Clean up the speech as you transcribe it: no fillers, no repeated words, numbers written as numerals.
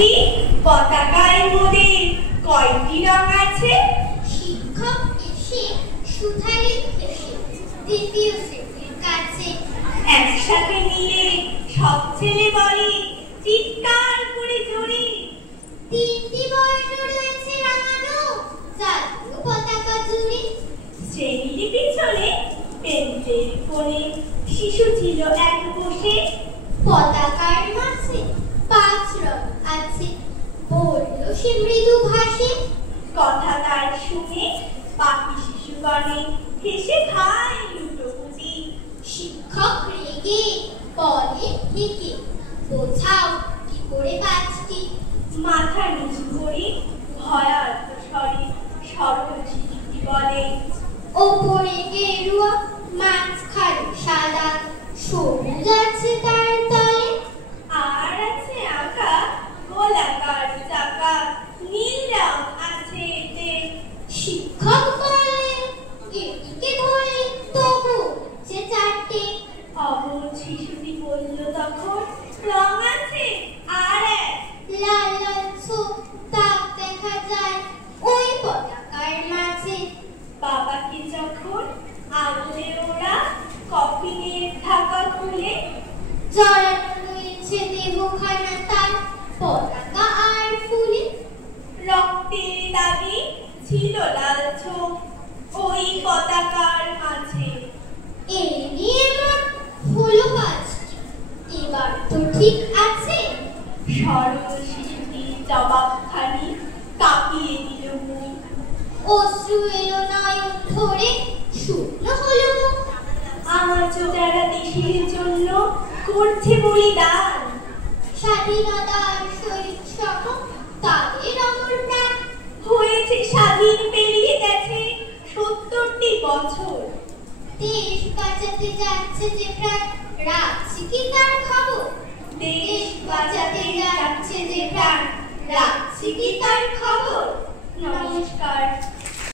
দিদি, পতাকায় মোদের কয়টি রং আছে? শিক্ষক এসে শুধালেন এসে দ্বিতীয় শ্রেণীর কাছে। একসাথে মিলে সব ছেলে বলে চিৎকার করে জোরে, তিনটি বর্ণ রয়েছে রাঙানো জাতীয় পতাকা জুড়ে। শ্রেণীর পিছনে বেঞ্চের কোণে শিশু ছিল এক বসে। পতাকার মাঝে 5 রং আছে, বলল সে মৃদু ভাষে। কথা তার শুনে বাকি শিশুগণে হেসে খায় লুটোপুটি। শিক্ষক রেগে বলে হেঁকে, বোঝাও কি করে 5টি। মাথা নিচু করে ভয়ার্ত স্বরে সরল শিশুটি বলে, ওপরে গেরুয়া মাঝখানে সাদা, সবুজ আছে তার তলে। আর আছে আঁকা গোলাকার চাকা, নীল রং আছে এতে। শিক্ষক বলে এটিকে ধরে তবু যে 4টে। অবুঝ শিশুটি বলল তখন, রং আছে আর এক। লাল লাল চোখ দাগ দেখা যায় ওই পতাকার মাঝে। বাবাকে যখন আনলে ওরা কফিনের ঢাকা খুলে, জড়ানো রয়েছে দেহখানা তার পতাকা আর ফুলে। রক্তের দাগে ছিল লাল চোখ ওই পতাকার মাঝে। এই নিয়ে মোট হলো 5টি, এবার তো ঠিক আছে। সরল শিশুটির জবাবখানি কাঁপিয়ে দিল মুখ। অশ্রু এলো নয়ন ধরে, শুকনো হলো মুখ। আমাজও যারা দেশের জন্য করছে বলিদান, স্বাধীনতার শহীদ সহ তাদের অমর প্রাণ। হয়েছে স্বাধীন পেরিয়ে গেছে 70টি বছর। দেশ বাঁচাতে যাচ্ছে যে প্রাণ, রাখছি কি তার খবর? দেশ বাঁচাতে